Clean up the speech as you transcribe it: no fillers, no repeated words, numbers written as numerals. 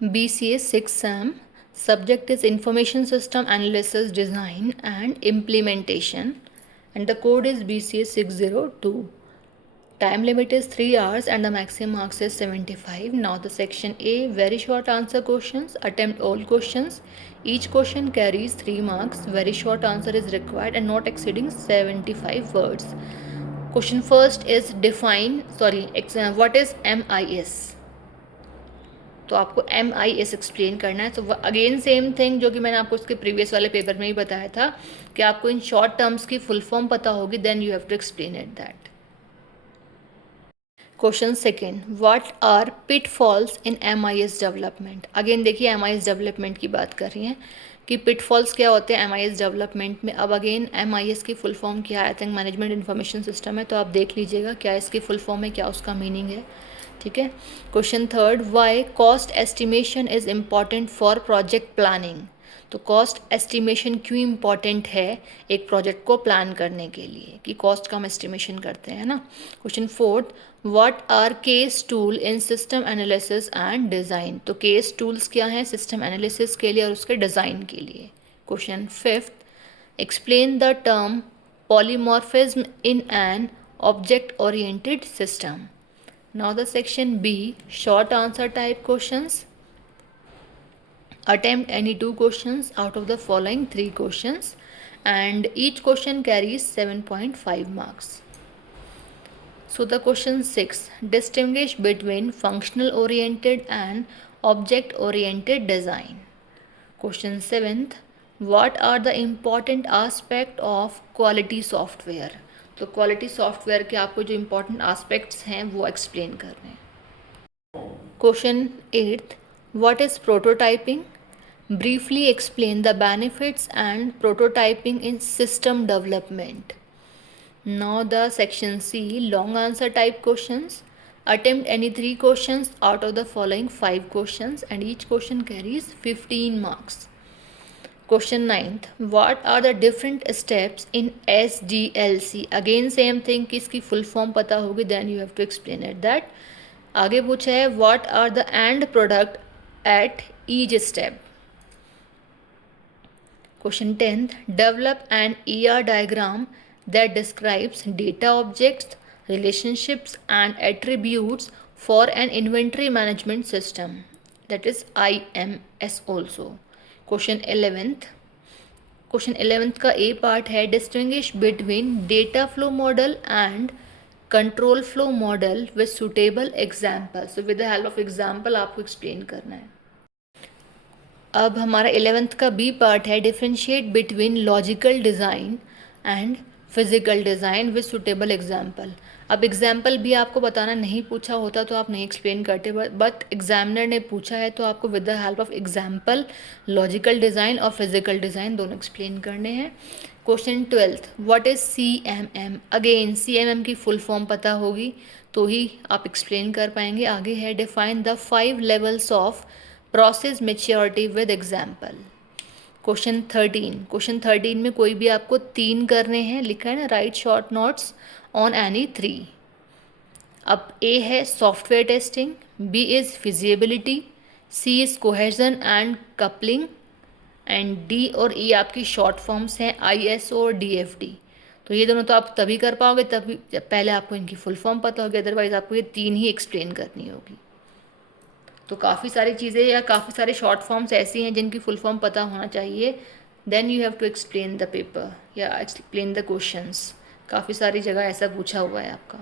BCA 6 SAM. Subject is Information System Analysis Design and Implementation. And the code is BCA 602. Time limit is 3 hours and the maximum marks is 75. Now the section A, very short answer questions. Attempt all questions. Each question carries 3 marks. Very short answer is required and not exceeding 75 words. Question first is what is MIS? तो आपको MIS explain करना है. तो again same thing जो कि मैंने आपको उसके प्रीवियस वाले पेपर में ही बताया था कि आपको इन शॉर्ट टर्म्स की फुल फॉर्म पता होगी, then you have to explain it that. Question second, what are pitfalls in MIS development. Again देखिए MIS डेवलपमेंट की बात कर रही हैं कि पिटफॉल्स क्या होते हैं MIS डेवलपमेंट में. अब अगेन MIS की फुल फॉर्म क्या है, I think management information system है, तो आप देख लीजिएगा क्या इसकी फुल फॉर्म है, क्या उसका मीनिंग है. ठीक है. Question third, why cost estimation is important for project planning. तो कॉस्ट एस्टिमेशन क्यों इम्पॉर्टेंट है एक प्रोजेक्ट को प्लान करने के लिए, कि कॉस्ट का हम एस्टिमेशन करते हैं ना. Question fourth, what are case tool in system analysis and design. तो केस टूल्स क्या हैं सिस्टम एनालिसिस के लिए और उसके डिज़ाइन के लिए. Question fifth, explain the term polymorphism in an object oriented system. Now the section B, short answer type questions. Attempt any 2 questions out of the following 3 questions and each question carries 7.5 marks. So the question 6, distinguish between functional oriented and object oriented design. Question 7th, what are the important aspect of quality software. तो quality software के आपको जो important aspects हैं वो explain कर रहे हैं. Question 8, what is prototyping. Briefly explain the benefits and prototyping in system development. Now the section C, long answer type questions. Attempt any 3 questions out of the following 5 questions and each question carries 15 marks. Question 9th, what are the different steps in SDLC. Again same thing कि इसकी full form पता होगी, then you have to explain it that. आगे पूछा है what are the end product at each step. Question 10th, develop an ER diagram that describes data objects, relationships and attributes for an inventory management system, that is IMS also. Question 11th का ए part है, distinguish between data flow model and control flow model with suitable example. So with the help of example आपको explain करना है. अब हमारा 11th का B part है, differentiate between logical design and physical design with suitable example. अब example भी आपको बताना नहीं पूछा होता तो आप नहीं एक्सप्लेन करते, बट एग्जामिनर ने पूछा है तो आपको with the help of example logical design और फिजिकल डिज़ाइन दोनों एक्सप्लेन करने हैं. Question 12th, what is CMM. Again CMM की फुल फॉर्म पता होगी तो ही आप एक्सप्लेन कर पाएंगे. आगे है, define the 5 levels of process maturity with example. Question 13 में कोई भी आपको 3 करने हैं, लिखा है ना, write short notes on any 3. अब ए है software testing, B is feasibility, C is cohesion and coupling and D और ई आपकी शॉर्ट फॉर्म्स हैं ISO और DFD. तो ये दोनों तो आप तभी कर पाओगे तभी जब पहले आपको इनकी फुल फॉर्म पता होगी, अदरवाइज आपको ये 3 ही एक्सप्लेन करनी होगी. तो काफ़ी सारी चीज़ें या काफ़ी सारे शॉर्ट फॉर्म्स ऐसी हैं जिनकी फुल फॉर्म पता होना चाहिए, then you have to explain the paper या एक्सप्लेन द क्वेश्चंस. काफ़ी सारी जगह ऐसा पूछा हुआ है आपका.